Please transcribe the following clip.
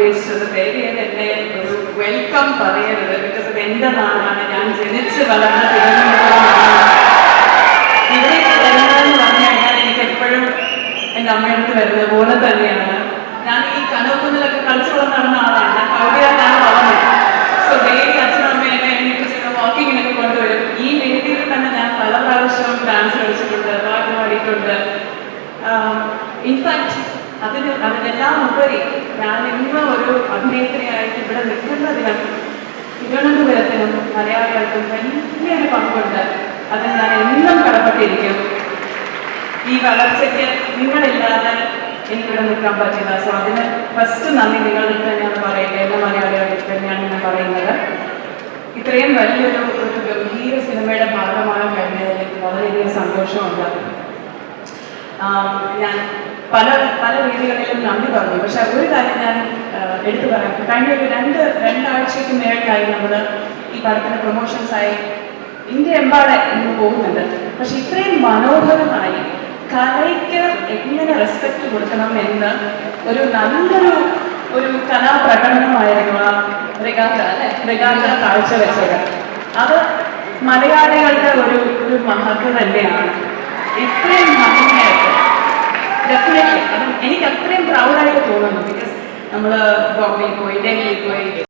ഉദ്ദേശിച്ചത്. ദയവേത് എന്നെ ഒരു വെൽക്കം പറയരുത്. ബിക്കോസ് അത് എൻ്റെ നാടാണ്, ഞാൻ ജനിച്ച് വളർന്ന തിരുവനന്തപുരമാണ്. ഇവിടേക്ക് വരുന്നതെന്ന് പറഞ്ഞു കഴിഞ്ഞാൽ എനിക്ക് എപ്പോഴും എൻ്റെ അമ്മയടുത്ത് വരുന്നത് പോലെ തന്നെയാണ്. ഞാൻ ഈ കനോക്കുന്നിലൊക്കെ കളിച്ചു നടന്ന ആളാണ്. ഞാൻ കൗടിയാലാണ് വളർന്നത്. സോ ഡെയിലി അച്ഛനും അമ്മയെ എനിക്ക് വാക്കിങ്ങിനൊക്കെ കൊണ്ടുവരും. ഈ വേദിയിൽ തന്നെ ഞാൻ പല പ്രാവശ്യവും ഡാൻസ് കളിച്ചിട്ടുണ്ട്, പാട്ട് പാടിയിട്ടുണ്ട്. ഇൻഫാക്ട് അതിനെല്ലാം ഉപരി ഞാൻ ഇന്ന് ഒരു അഭിനേത്രിയായിട്ട് ഇവിടെ നിൽക്കുന്നതിനും തിരുവനന്തപുരത്തിനും മലയാളികൾക്കും വലിയൊരു പങ്കുണ്ട്. അതിന് ഞാൻ എന്നും കടപ്പെട്ടിരിക്കും. ഈ വളർച്ചയ്ക്ക് നിങ്ങളില്ലാതെ എനിക്കിവിടെ നിൽക്കാൻ പറ്റില്ല. സോ അതിന് ഫസ്റ്റ് നന്ദി നിങ്ങളിൽ തന്നെയാണ് പറയുന്നത്, എല്ലാ മലയാളികളിൽ തന്നെയാണ് ഞാൻ പറയുന്നത്. ഇത്രയും വലിയൊരു ഗംഭീര സിനിമയുടെ ഭാഗമാകാൻ കഴിഞ്ഞതിൽ വളരെയധികം സന്തോഷമുണ്ട്. ഞാൻ പല രീതികളിലും നന്ദി പറഞ്ഞു. പക്ഷെ ഒരു കാര്യം ഞാൻ എടുത്തു പറയാം. കഴിഞ്ഞ ഒരു രണ്ടാഴ്ചയ്ക്ക് മേളിലായി നമ്മൾ ഈ പടത്തിന് പ്രൊമോഷൻസായി ഇന്ത്യ എമ്പാടെ ഇന്ന് പോകുന്നുണ്ട്. പക്ഷെ ഇത്രയും മനോഹരമായി കലയ്ക്ക് എങ്ങനെ റെസ്പെക്ട് കൊടുക്കണം എന്ന് ഒരു നല്ലൊരു കലാപ്രകടനമായിരുന്നു ആ റിഗാത്ത കാഴ്ചവെച്ചത്. അത് മലയാളികളുടെ ഒരു മഹത്വം തന്നെയാണ്. ഇത്രയും ഭംഗിയായിട്ട് ഡെഫിനറ്റ്ലി അത് എനിക്ക് അത്രയും പ്രൗഡായിട്ട് തോന്നുന്നു. ബിക്കോസ് നമ്മൾ ബോംബെയിൽ പോയി, ഡൽഹിയിൽ പോയി,